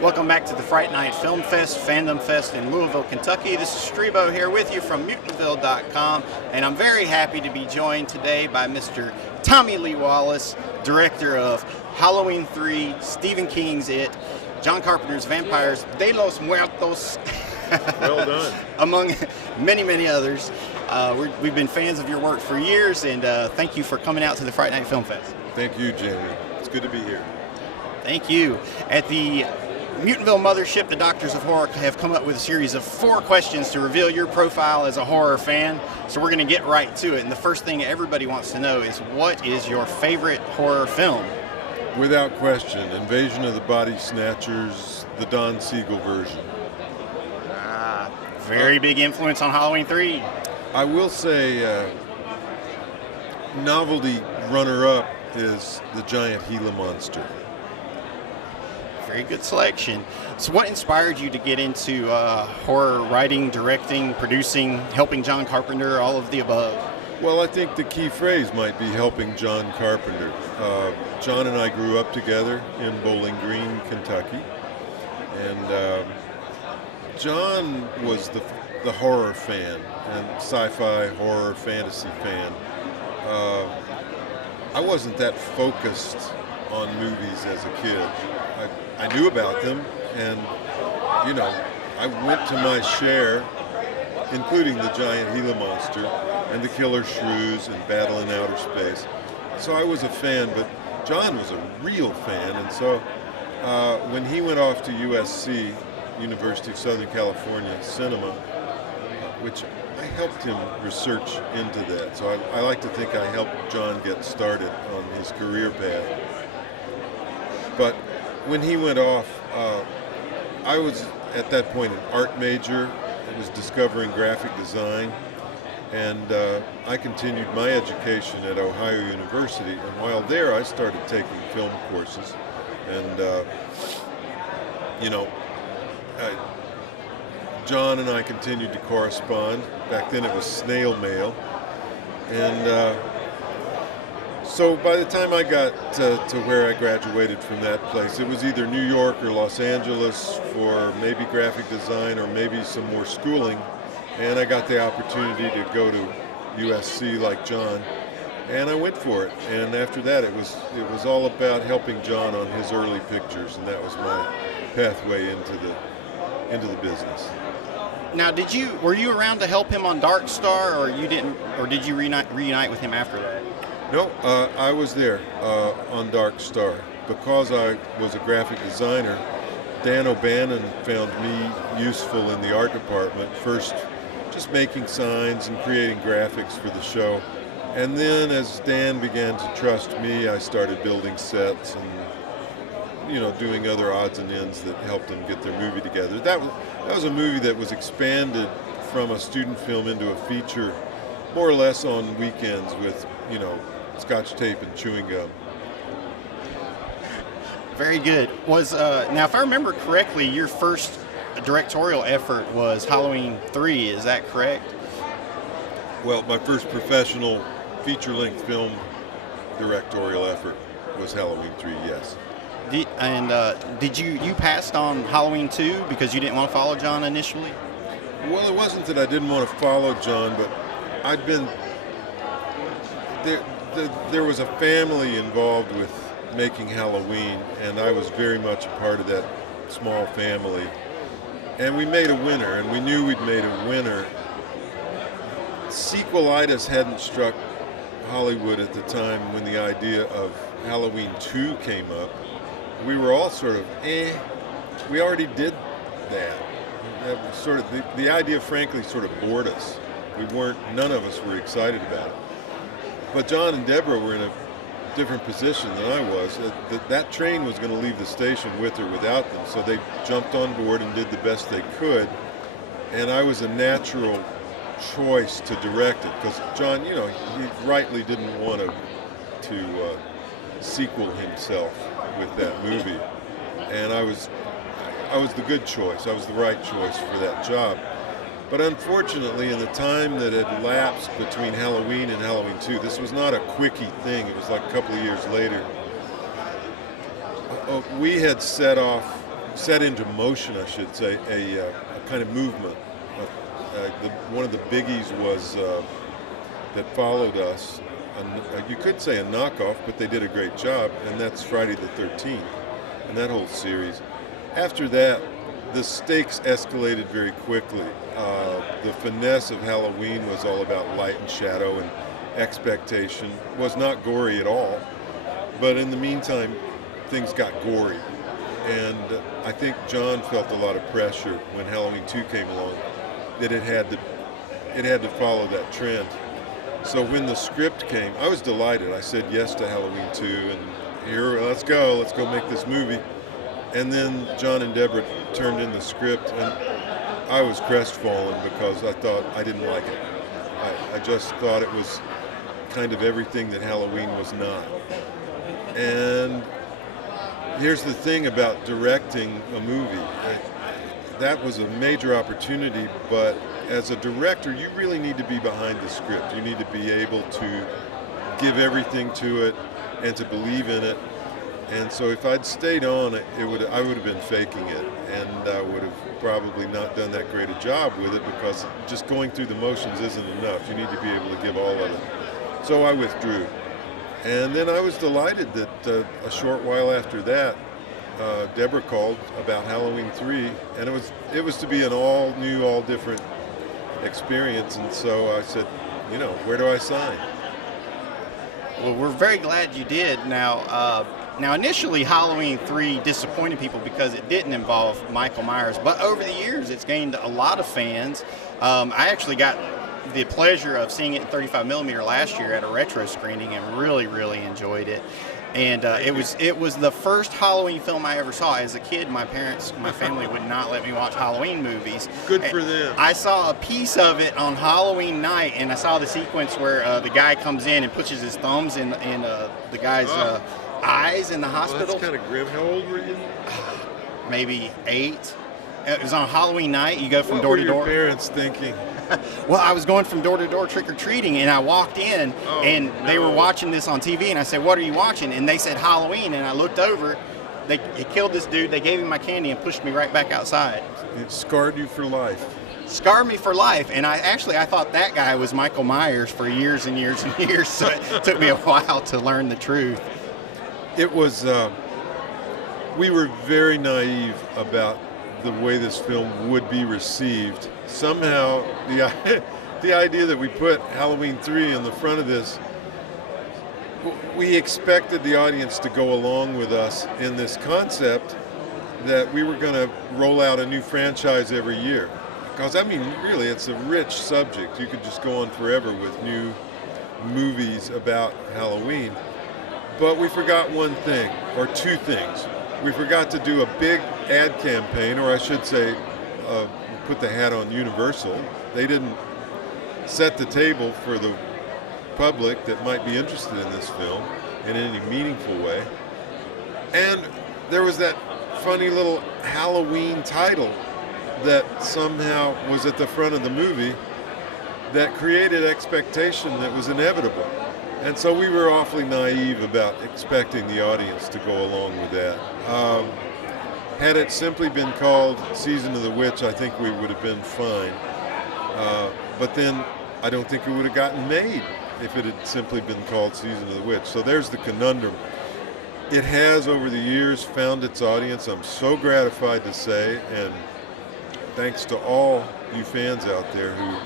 Welcome back to the Fright Night Film Fest, Fandom Fest in Louisville, Kentucky. This is Strebo here with you from Mutantville.com, and I'm very happy to be joined today by Mr. Tommy Lee Walllace, director of Halloween 3, Stephen King's It, John Carpenter's Vampires de los Muertos, Well done. among many, many others. We've been fans of your work for years, and thank you for coming out to the Fright Night Film Fest. Thank you, Jamie. It's good to be here. Thank you. At the Mutantville Mothership, the Doctors of Horror have come up with a series of 4 questions to reveal your profile as a horror fan. So we're going to get right to it. And the first thing everybody wants to know is, what is your favorite horror film? Without question, Invasion of the Body Snatchers, the Don Siegel version. Very big influence on Halloween 3. I will say, novelty runner-up is the giant Gila monster. Very good selection. So what inspired you to get into horror writing, directing, producing, helping John Carpenter, all of the above? Well, I think the key phrase might be helping John Carpenter. John and I grew up together in Bowling Green, Kentucky, and John was the horror fan and sci-fi, horror, fantasy fan. I wasn't that focused on movies as a kid. I knew about them, and I went to my share, including the giant Gila monster and the killer shrews and Battle in Outer Space. So I was a fan, but John was a real fan, and so when he went off to USC, University of Southern California Cinema, which I helped him research into that. So I like to think I helped John get started on his career path. But when he went off, I was at that point an art major. I was discovering graphic design, and I continued my education at Ohio University. And while there, I started taking film courses, and John and I continued to correspond. Back then, it was snail mail, and so by the time I got to where I graduated from that place, it was either New York or Los Angeles for maybe graphic design or maybe some more schooling. And I got the opportunity to go to USC like John, and I went for it. And after that, it was all about helping John on his early pictures, and that was my pathway into the business. Now, were you around to help him on Dark Star, or you didn't, or did you reunite with him after that? No, I was there on Dark Star. Because I was a graphic designer, Dan O'Bannon found me useful in the art department, first just making signs and creating graphics for the show. And then as Dan began to trust me, I started building sets and doing other odds and ends that helped them get their movie together. That was a movie that was expanded from a student film into a feature more or less on weekends with, Scotch tape and chewing gum. Very good. Now, if I remember correctly, your first directorial effort was Halloween 3. Is that correct? Well, my first professional feature-length film directorial effort was Halloween 3, yes. Did you passed on Halloween 2 because you didn't want to follow John initially? Well, it wasn't that I didn't want to follow John, but I'd been there. There was a family involved with making Halloween, and I was very much a part of that small family. And we made a winner, and we knew we'd made a winner. Sequelitis hadn't struck Hollywood at the time when the idea of Halloween 2 came up. We were all sort of, we already did that. That was sort of, the idea frankly sort of bored us. None of us were excited about it. But John and Deborah were in a different position than I was. That train was going to leave the station with or without them, so they jumped on board and did the best they could. And I was a natural choice to direct it, because John, he rightly didn't want to sequel himself with that movie. And I was the good choice. I was the right choice for that job. But unfortunately, in the time that had elapsed between Halloween and Halloween 2, this was not a quickie thing. It was like a couple of years later. We had set off set into motion, I should say, a kind of movement. One of the biggies was that followed us. You could say a knockoff, but they did a great job, and that's Friday the 13th, and that whole series. After that, the stakes escalated very quickly. The finesse of Halloween was all about light and shadow and expectation. Was not gory at all, but in the meantime, things got gory. And I think John felt a lot of pressure when Halloween 2 came along, that it had to follow that trend. So when the script came, I was delighted. I said yes to Halloween 2, and here, let's go make this movie. And then John and Deborah turned in the script, and I was crestfallen because I thought I didn't like it. I just thought it was kind of everything that Halloween was not. And here's the thing about directing a movie. That was a major opportunity, but as a director, you really need to be behind the script. You need to be able to give everything to it and to believe in it. And so if I'd stayed on, I would have been faking it, and I would have probably not done that great a job with it, because just going through the motions isn't enough. You need to be able to give all of it. So I withdrew. And then I was delighted that a short while after that, Deborah called about Halloween 3, and it was to be an all new, all different experience. And so I said, where do I sign? Well, we're very glad you did. Now, initially, Halloween 3 disappointed people because it didn't involve Michael Myers, but over the years, it's gained a lot of fans. I actually got the pleasure of seeing it in 35mm last year at a retro screening and really, really enjoyed it. And it was the first Halloween film I ever saw. As a kid, my family would not let me watch Halloween movies. Good for them. I saw a piece of it on Halloween night, and I saw the sequence where the guy comes in and pushes his thumbs in the guy's eyes in the hospital. Well, that's kind of grim. How old were you? Maybe 8. It was on Halloween night. You go from door to door. What were your parents thinking? Well, I was going from door to door trick-or-treating, and I walked in, and they were watching this on TV, and I said, "What are you watching?" And they said, "Halloween," and I looked over. They killed this dude. They gave him my candy and pushed me right back outside. It scarred you for life. Scarred me for life. And I thought that guy was Michael Myers for years and years and years, so it took me a while to learn the truth. It was, we were very naive about the way this film would be received. Somehow, the idea that we put Halloween 3 in the front of this, we expected the audience to go along with us in this concept that we were going to roll out a new franchise every year. Because, really, it's a rich subject. You could just go on forever with new movies about Halloween. But we forgot one thing, or two things. We forgot to do a big ad campaign, or I should say, put the hat on Universal. They didn't set the table for the public that might be interested in this film in any meaningful way. And there was that funny little Halloween title that somehow was at the front of the movie that created expectation that was inevitable. And so we were awfully naive about expecting the audience to go along with that. Had it simply been called Season of the Witch, I think we would have been fine. But then I don't think it would have gotten made if it had simply been called Season of the Witch. So there's the conundrum. It has, over the years, found its audience. I'm so gratified to say, and thanks to all you fans out there who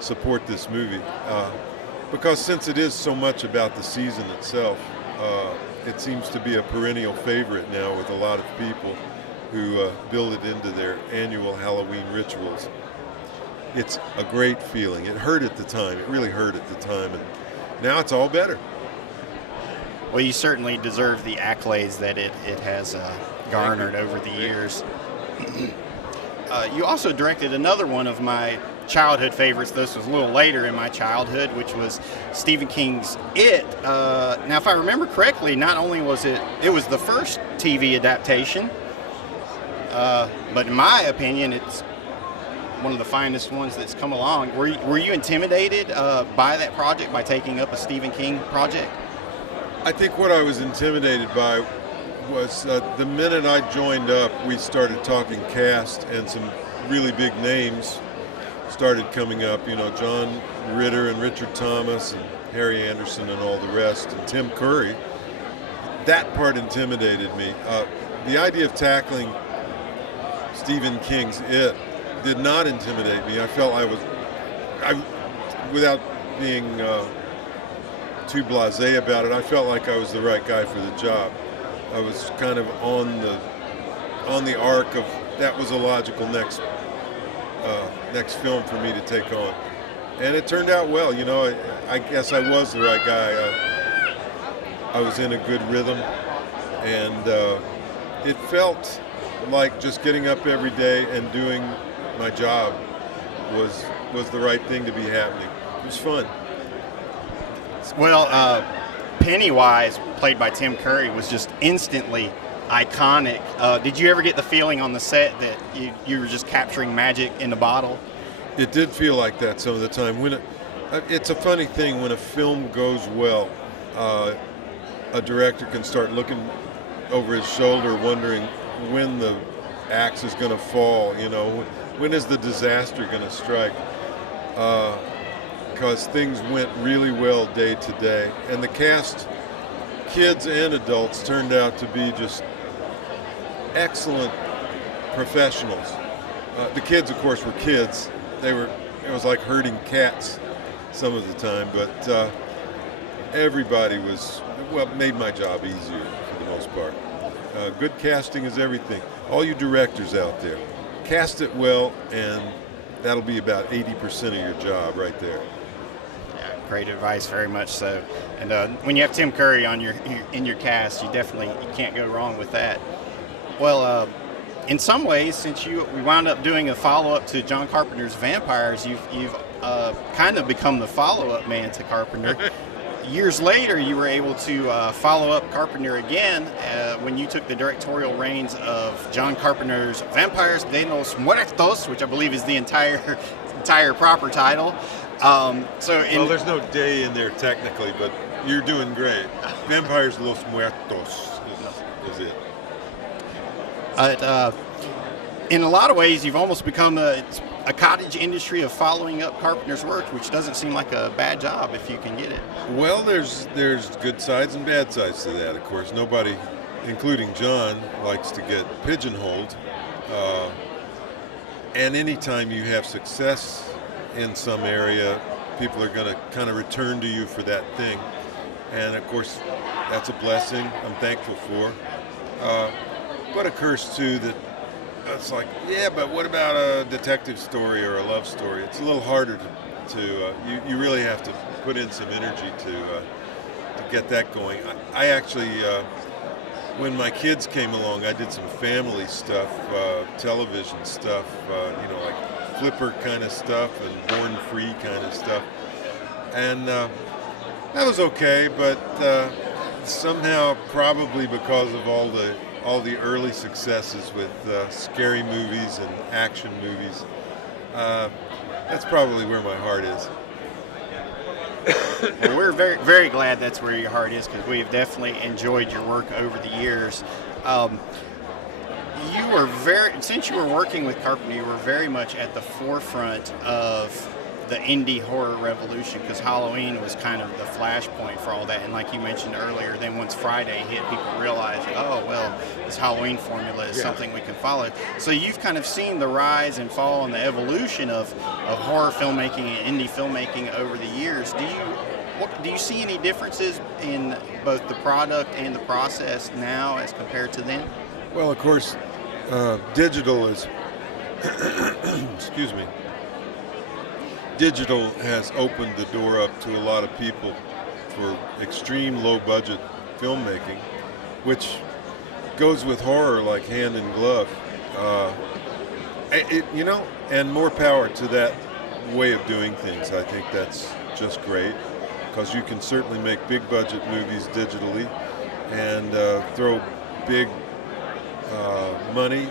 support this movie. Because since it is so much about the season itself, it seems to be a perennial favorite now with a lot of people who build it into their annual Halloween rituals. It's a great feeling. It hurt at the time. It really hurt at the time. And now it's all better. Well, you certainly deserve the accolades that it has garnered over the years. You also directed another one of my childhood favorites. This was a little later in my childhood, which was Stephen King's It. Now, if I remember correctly, not only was it was the first TV adaptation, but in my opinion, it's one of the finest ones that's come along. Were you intimidated by that project, by taking up a Stephen King project? I think what I was intimidated by was the minute I joined up, we started talking cast, and some really big names started coming up. You know, John Ritter and Richard Thomas and Harry Anderson and all the rest, and Tim Curry. That part intimidated me. The idea of tackling Stephen King's It did not intimidate me. I felt without being too blasé about it, I felt like I was the right guy for the job. I was kind of on the arc of that was a logical next film for me to take on, and it turned out well. You know, I guess I was the right guy. I was in a good rhythm, and it felt like just getting up every day and doing my job was the right thing to be happening. It was fun. Well, Pennywise, played by Tim Curry, was just instantly iconic. Did you ever get the feeling on the set that you were just capturing magic in a bottle? It did feel like that some of the time. When it's a funny thing when a film goes well, a director can start looking over his shoulder, wondering when the axe is going to fall. You know, when is the disaster going to strike? Because things went really well day to day, and the cast, kids and adults, turned out to be just excellent professionals. The kids, of course, were kids. It was like herding cats some of the time, but everybody made my job easier for the most part. Good casting is everything. All you directors out there, cast it well, and that'll be about 80% of your job right there. Yeah, great advice, very much so. And when you have Tim Curry in your cast, you can't go wrong with that. Well, in some ways, since we wound up doing a follow-up to John Carpenter's Vampires, you've kind of become the follow-up man to Carpenter. Years later, you were able to follow up Carpenter again when you took the directorial reins of John Carpenter's Vampires de los Muertos, which I believe is the entire proper title. Well, there's no day in there technically, but you're doing great. Vampires de los Muertos is it. In a lot of ways, you've almost become a cottage industry of following up Carpenter's work, which doesn't seem like a bad job if you can get it. Well, there's good sides and bad sides to that, of course. Nobody, including John, likes to get pigeonholed. And anytime you have success in some area, people are going to kind of return to you for that thing. And of course, that's a blessing I'm thankful for. But a curse too that it's like, yeah, but what about a detective story or a love story? It's a little harder to you really have to put in some energy to get that going. I actually, when my kids came along, I did some family stuff, television stuff, like Flipper kind of stuff and Born Free kind of stuff. And that was okay, but somehow, probably because of all the early successes with scary movies and action movies, that's probably where my heart is. Well, we're very, very glad that's where your heart is, because we have definitely enjoyed your work over the years. Since you were working with Carpenter, you were very much at the forefront of the indie horror revolution, because Halloween was kind of the flashpoint for all that. And like you mentioned earlier, then once Friday hit, people realized, oh, well, this Halloween formula is something we can follow. So you've kind of seen the rise and fall and the evolution of horror filmmaking and indie filmmaking over the years. Do you see any differences in both the product and the process now as compared to then? Well, of course, digital is, excuse me, digital has opened the door up to a lot of people for extreme low-budget filmmaking, which goes with horror like hand in glove. And more power to that way of doing things. I think that's just great, because you can certainly make big-budget movies digitally and throw big money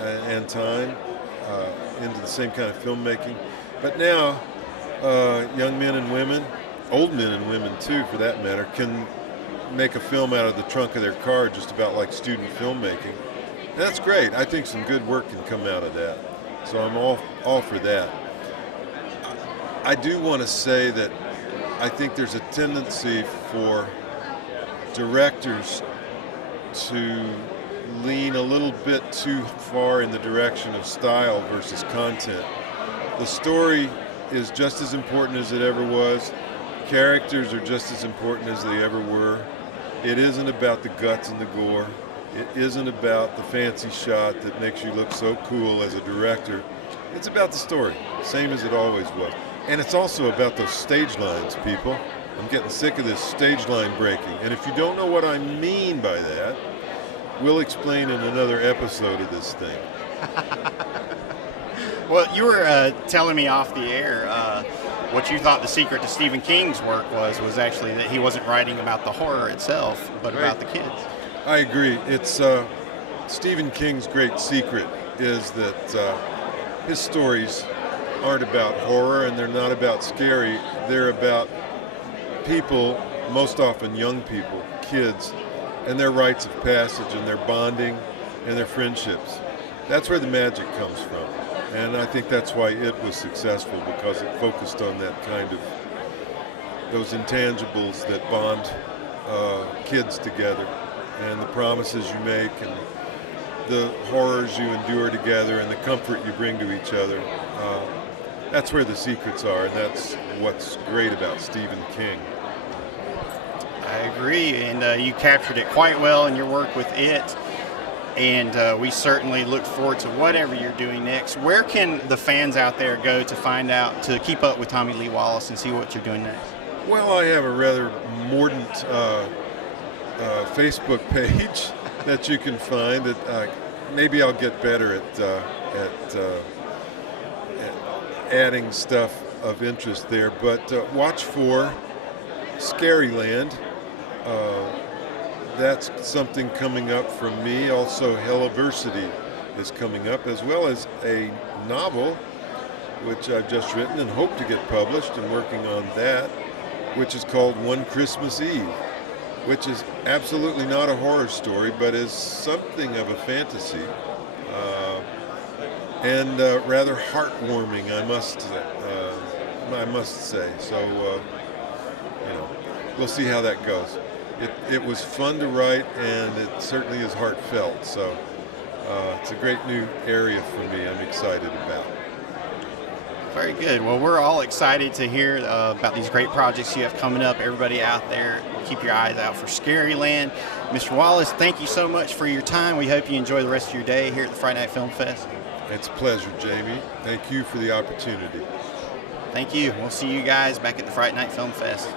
and time into the same kind of filmmaking. But now, young men and women, old men and women too, for that matter, can make a film out of the trunk of their car, just about like student filmmaking. And that's great. I think some good work can come out of that. So I'm all for that. I do want to say that I think there's a tendency for directors to lean a little bit too far in the direction of style versus content. The story is just as important as it ever was. Characters are just as important as they ever were. It isn't about the guts and the gore. It isn't about the fancy shot that makes you look so cool as a director. It's about the story, same as it always was. And it's also about those stage lines, people. I'm getting sick of this stage line breaking. And if you don't know what I mean by that, we'll explain in another episode of this thing. Well, you were telling me off the air what you thought the secret to Stephen King's work was actually that he wasn't writing about the horror itself, but about the kids. I agree. It's Stephen King's great secret is that his stories aren't about horror and they're not about scary. They're about people, most often young people, kids, and their rites of passage and their bonding and their friendships. That's where the magic comes from. And I think that's why it was successful, because it focused on that kind of, those intangibles that bond kids together, and the promises you make and the horrors you endure together and the comfort you bring to each other. That's where the secrets are, and that's what's great about Stephen King. I agree, and you captured it quite well in your work with it, and we certainly look forward to whatever you're doing next. Where can the fans out there go to find out, to keep up with Tommy Lee Walllace and see what you're doing next? Well, I have a rather mordant Facebook page that you can find. That maybe I'll get better at adding stuff of interest there. But watch for Scaryland. That's something coming up from me. Also, Helliversity is coming up, as well as a novel which I've just written and hope to get published, and working on that, which is called One Christmas Eve, which is absolutely not a horror story, but is something of a fantasy, and rather heartwarming, I must say. So, we'll see how that goes. It was fun to write, and it certainly is heartfelt. So, it's a great new area for me. I'm excited about. Very good. Well, we're all excited to hear about these great projects you have coming up. Everybody out there, keep your eyes out for Scaryland. Mr. Wallace, thank you so much for your time. We hope you enjoy the rest of your day here at the Friday Night Film Fest. It's a pleasure, Jamie. Thank you for the opportunity. Thank you. We'll see you guys back at the Friday Night Film Fest.